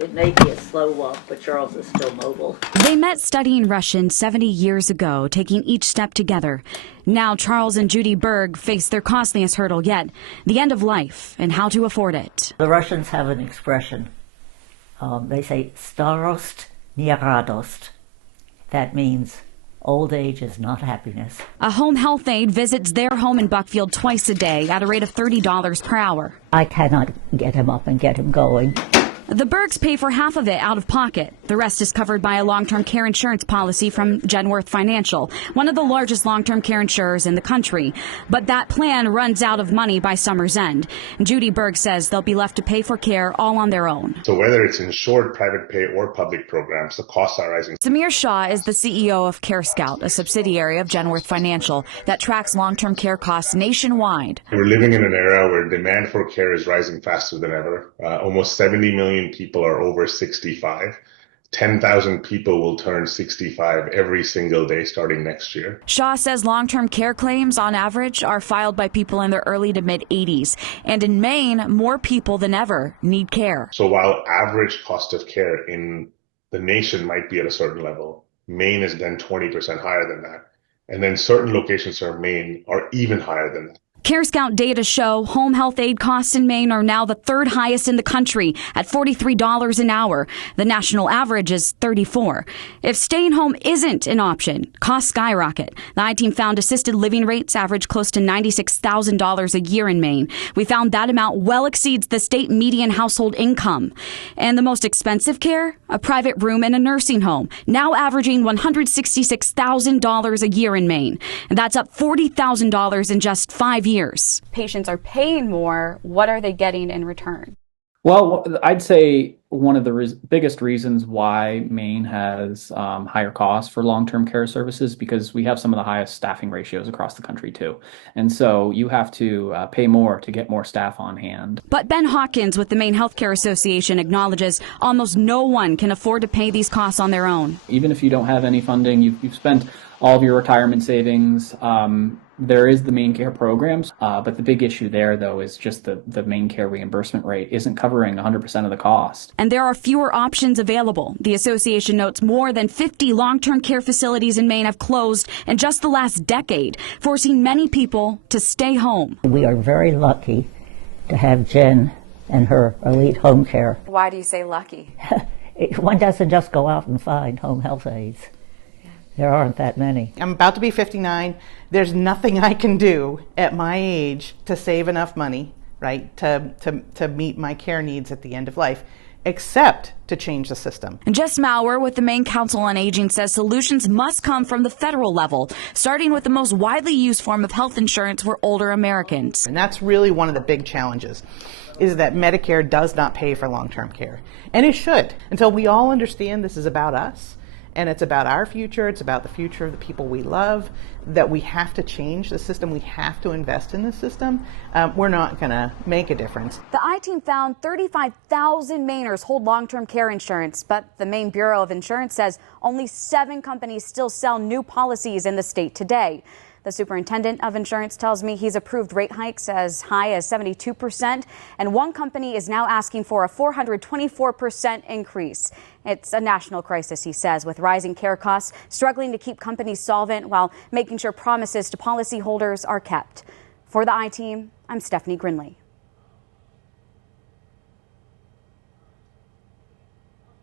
It may be a slow walk, but Charles is still mobile. They met studying Russian 70 years ago, taking each step together. Now Charles and Judy Berg face their costliest hurdle yet, the end of life and how to afford it. The Russians have an expression. They say, starost nie radost. That means old age is not happiness. A home health aide visits their home in Buckfield twice a day at a rate of $30 per hour. I cannot get him up and get him going. The Bergs pay for half of it out of pocket. The rest is covered by a long-term care insurance policy from Genworth Financial, one of the largest long-term care insurers in the country. But that plan runs out of money by summer's end. Judy Berg says they'll be left to pay for care all on their own. So whether it's insured, private pay, or public programs, the costs are rising. Samir Shah is the CEO of Care Scout, a subsidiary of Genworth Financial that tracks long-term care costs nationwide. We're living in an era where demand for care is rising faster than ever. Almost 70 million people are over 65. 10,000 people will turn 65 every single day starting next year. Shaw says long-term care claims on average are filed by people in their early to mid-80s. And in Maine, more people than ever need care. So while average cost of care in the nation might be at a certain level, Maine is then 20% higher than that. And then certain locations in Maine are even higher than that. Care Scout data show home health aid costs in Maine are now the third highest in the country at $43 an hour. The national average is $34. If staying home isn't an option, costs skyrocket. The I-Team found assisted living rates average close to $96,000 a year in Maine. We found that amount well exceeds the state median household income. And the most expensive care? A private room in a nursing home, now averaging $166,000 a year in Maine. And that's up $40,000 in just 5 years. Patients are paying more. What are they getting in return? Well, I'd say one of the biggest reasons why Maine has higher costs for long-term care services because we have some of the highest staffing ratios across the country too. And so you have to pay more to get more staff on hand. But Ben Hawkins with the Maine Healthcare Association acknowledges almost no one can afford to pay these costs on their own. Even if you don't have any funding, you've spent all of your retirement savings. There is the Maine Care programs, but the big issue there, though, is just the Maine Care reimbursement rate isn't covering 100% of the cost. And there are fewer options available. The association notes more than 50 long-term care facilities in Maine have closed in just the last decade, forcing many people to stay home. We are very lucky to have Jen and her elite home care. Why do you say lucky? One doesn't just go out and find home health aides. There aren't that many. I'm about to be 59. There's nothing I can do at my age to save enough money, right, to meet my care needs at the end of life, except to change the system. Jess Maurer with the Maine Council on Aging says solutions must come from the federal level, starting with the most widely used form of health insurance for older Americans. And that's really one of the big challenges, is that Medicare does not pay for long-term care. And it should, until we all understand this is about us. And it's about our future, it's about the future of the people we love, that we have to change the system, we have to invest in the system. We're not going to make a difference. The I-Team found 35,000 Mainers hold long-term care insurance, but the Maine Bureau of Insurance says only 7 companies still sell new policies in the state today. The superintendent of insurance tells me he's approved rate hikes as high as 72%, and one company is now asking for a 424% increase. It's a national crisis, he says, with rising care costs, struggling to keep companies solvent while making sure promises to policyholders are kept. For the I-Team, I'm Stephanie Grinley.